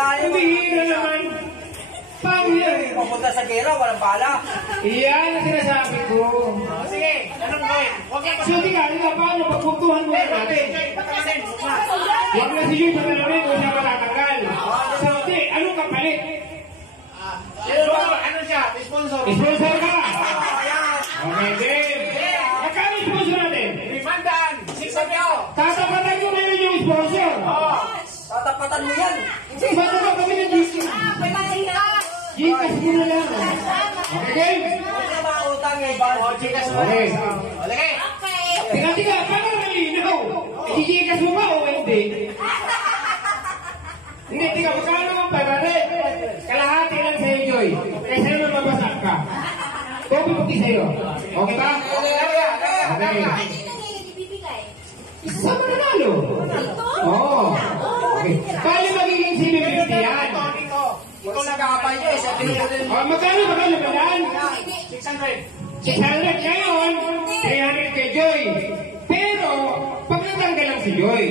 Sabihin na naman. Paano yan? Papunta sa gera, walang bala. Iyan ang sinasabi ko. Sige, anong gawin? Huwag yan. So, tika, paano pagpuntuhan mo natin? Huwag na si Joy patalamin kung siya matatanggal. So, anong kapalit? Ano siya? Sponsor. Sponsor ka? Okay, Dave. Magkano sponsor natin? 500. 600. Tatapatan ko meron yung sponsor. Tatapatan mo yan. Ba't naman kami ng Gcash? Gcash mo na lang. Okay, Dave? Huwag na mga utang eh. Gcash mo. Okay. Okay. Tika, paano malinaw? I-Gcash mo ba o hindi? Hindi, tika, magkano ang 500? Kalahati lang sa'yo, Joy. Kaya sa'yo na mabasak ka. Kopi puti sa'yo. Okay ba? Okay. Isa mo nanalo. Oo. Okay. Kali magiging 750 yan. Ikaw nagkakapay niyo eh. Sabi mo rin. Magkano ba yan? 600. 600 ngayon. 300 kay Joy. Pero, pag natanggal lang si Joy.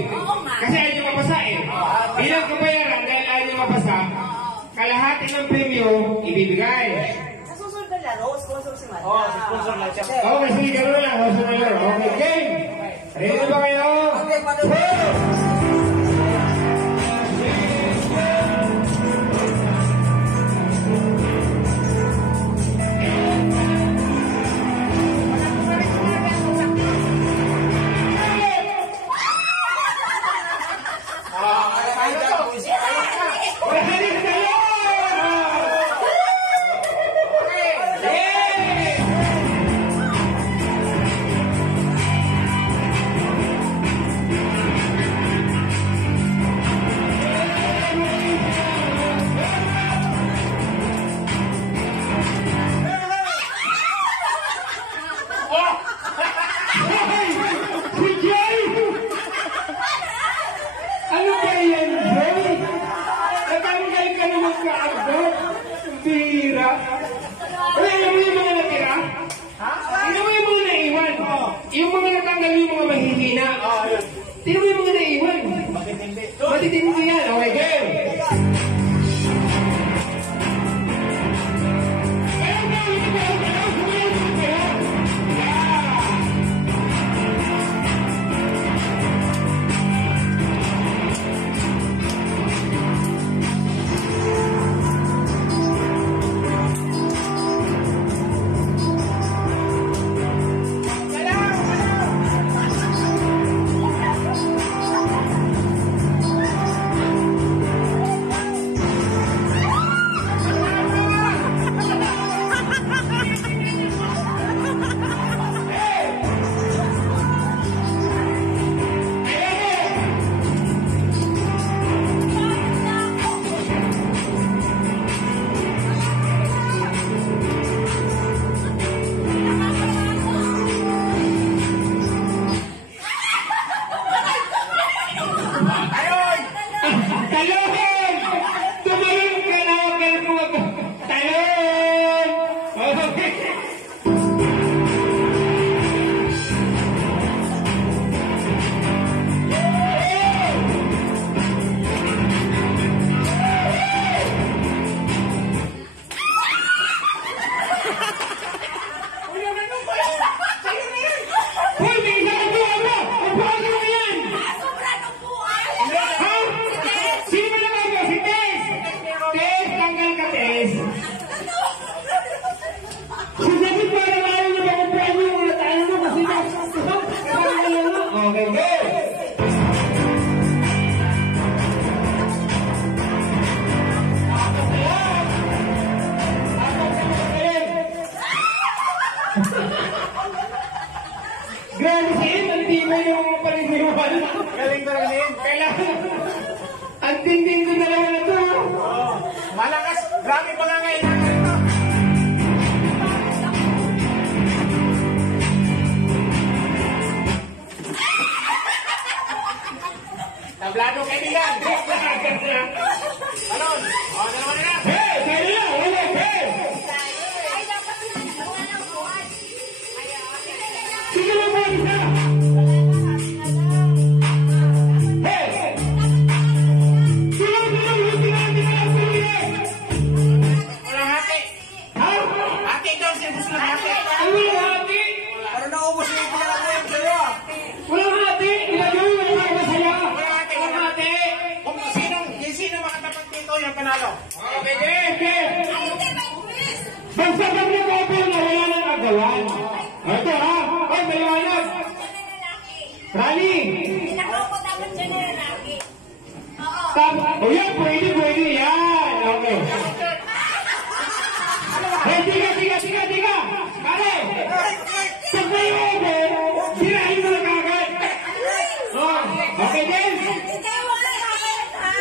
Kasi ayaw niyo mapasa eh. Bilang kabayaran dahil ayaw niyo mapasa, kalahati ng premyo ibibigay. Sa susunod na laro, sponsor si Mata. Si sponsor lang siya. Okay, sige, gano'n lang. Okay, game. Ready ba kayo? Okay, patuloy. Ano ba yan, Joy? Natanggal ka naman kaagad. Bira. Wala, alam mo yung mga natira? Tingnan mo yung mga naiwan. Yung mga natanggal yung mga mahihina. Tingnan mo yung mga naiwan. Matitindi yan. Okay, game. Grabe sa'yo, ang tibay yung mga paliniwan. Galing talaga yun. Kailangan, ang tinding ko talaga na to. Malakas. Grabe pa nga ngayon. Tablado kaibigan. Ano? O, dalawa na. Hey, sa'yo lang, wala, hey! Sige lang mo, isa! Hey! Sige lang, sige lang, Basta pag nag-couple na wala nang agawan. Ito ha, ay maliwanag. Rani, Pinakaw ko dapat siya na lalaki. Oo. o yan, pwede yan. Okay. Hey, tiga. Kare, pag may over, sirahin mo na kagad. Oh, okay din? Hindi mo na kakalit, ha?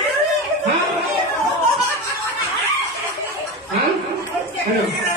Ha? Ha? Ano?